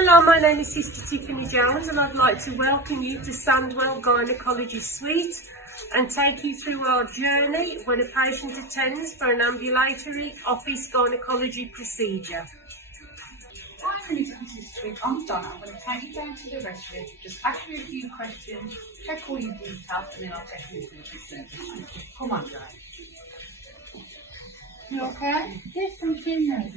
Hello, my name is Sister Tiffany Jones and I'd like to welcome you to Sandwell Gynaecology Suite and take you through our journey when a patient attends for an ambulatory office gynaecology procedure. Finally, Mrs. Sweet, I'm done. I'm going to take you down to the restroom, just ask you a few questions, check all your details, and then I'll take you through the procedure. Come on, guys. You okay? Yes, I'm doing that.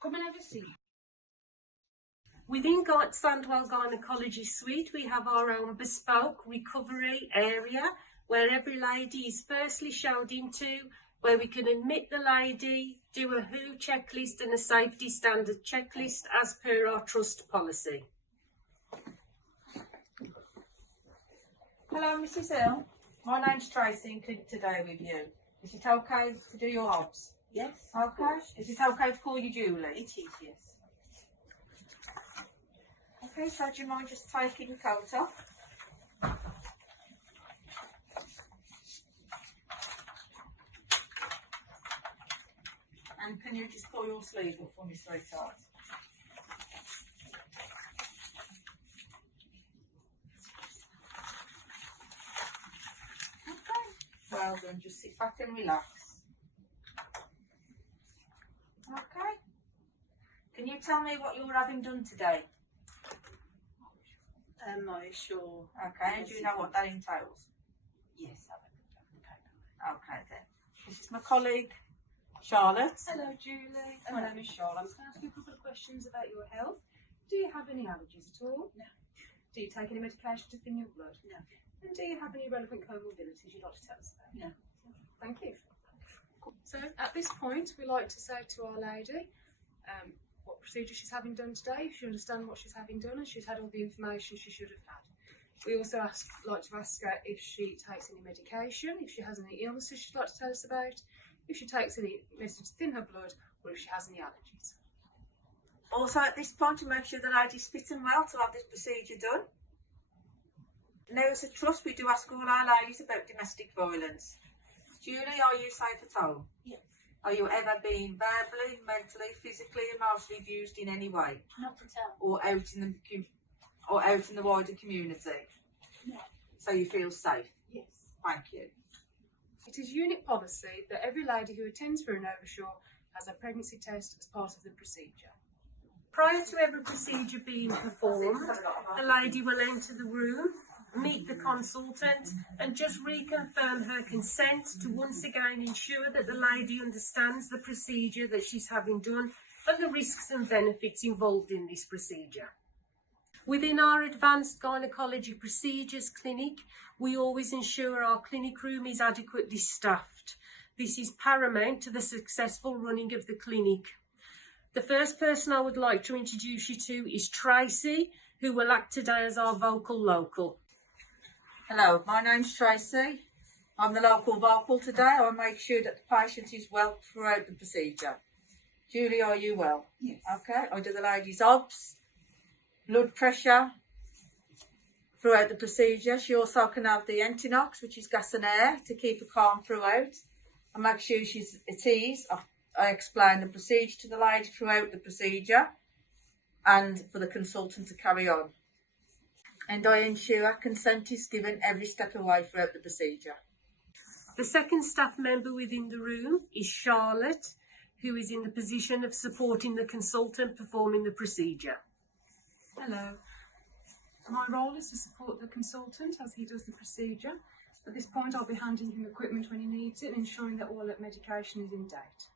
Come and have a seat. Within Sandwell Gynaecology Suite, we have our own bespoke recovery area where every lady is firstly showed into, where we can admit the lady, do a WHO checklist and a safety standard checklist as per our trust policy. Hello, Mrs. Hill. My name's Tracy and clinic today with you. Is it okay to do your obs? Yes. Okay. Is it okay to call you Julie? It is, yes. Okay, so do you mind just taking your coat off? And can you just pull your sleeve up for me, sweetheart? Okay. Well then, just sit back and relax. Okay. Can you tell me what you're having done today? I sure. Okay, and do you know what that entails? Yes, Okay then. This is my colleague, Charlotte. Hello Julie, my name is Charlotte. I'm just going to ask you a couple of questions about your health. Do you have any allergies at all? No. Do you take any medication to thin your blood? No. And do you have any relevant comorbidities you'd like to tell us about? No. Thank you. So at this point we like to say to our lady what procedure she's having done today, if she understands what she's having done and she's had all the information she should have had. We also like to ask her if she takes any medication, if she has any illnesses she'd like to tell us about, if she takes any medicine to thin her blood, or if she has any allergies. Also at this point to make sure the lady's fit and well to have this procedure done. Now as a trust we do ask all our ladies about domestic violence. Julie, are you safe at home? Yes. Are you ever being verbally, mentally, physically, emotionally abused in any way? Not to tell. Or out in the wider community? No. So you feel safe? Yes. Thank you. It is unit policy that every lady who attends for an oversure has a pregnancy test as part of the procedure. Prior to every procedure being performed, the lady will enter the room, meet the consultant and just reconfirm her consent to once again ensure that the lady understands the procedure that she's having done and the risks and benefits involved in this procedure. Within our advanced gynaecology procedures clinic, we always ensure our clinic room is adequately staffed. This is paramount to the successful running of the clinic. The first person I would like to introduce you to is Tracy, who will act today as our vocal local. Hello, my name's Tracy. I'm the local vocal today. I'll make sure that the patient is well throughout the procedure. Julie, are you well? Yes. Okay, I do the lady's obs, blood pressure throughout the procedure. She also can have the Entinox, which is gas and air, to keep her calm throughout. I make sure she's at ease. I explain the procedure to the lady throughout the procedure and for the consultant to carry on. And I ensure consent is given every step away throughout the procedure. The second staff member within the room is Charlotte, who is in the position of supporting the consultant performing the procedure. Hello. My role is to support the consultant as he does the procedure. At this point I'll be handing him equipment when he needs it and ensuring that all that medication is in date.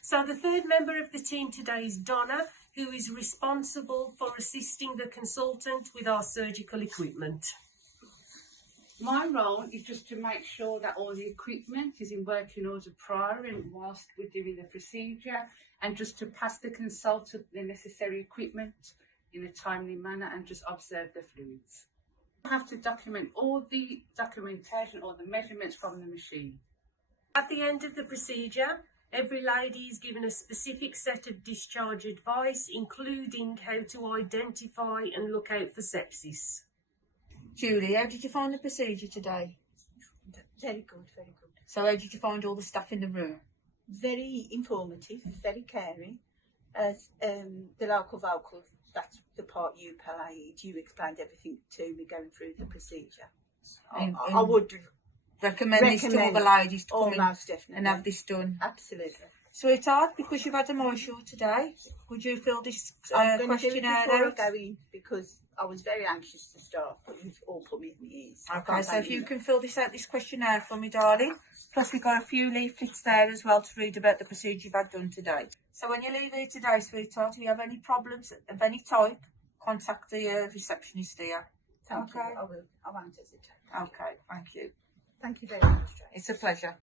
So the third member of the team today is Donna, who is responsible for assisting the consultant with our surgical equipment. My role is just to make sure that all the equipment is in working order prior and whilst we're doing the procedure, and just to pass the consultant the necessary equipment in a timely manner and just observe the fluids. I have to document all the documentation or the measurements from the machine. At the end of the procedure, Every lady is given a specific set of discharge advice, including how to identify and look out for sepsis. Julie, how did you find the procedure today? Very good, very good. So how did you find all the staff in the room? Very informative, very caring. As the local vocal, that's the part you played. You explained everything to me going through the procedure. I would Recommend this to all the ladies to come in almost definitely and have this done. Absolutely. Sweetheart, because you've had a moisture today, would you fill this I'm going to do it questionnaire before out? I go in because I was very anxious to start, but you've all put me in the ears. I Okay, can't so thank if you can fill this out, this questionnaire for me, darling. Plus we've got a few leaflets there as well to read about the procedure you've had done today. So when you leave here today, sweetheart, if you have any problems of any type, contact the receptionist here. Thank Okay. you. I will. I won't hesitate. Okay, thank you. Thank you very much, Tracy. It's a pleasure.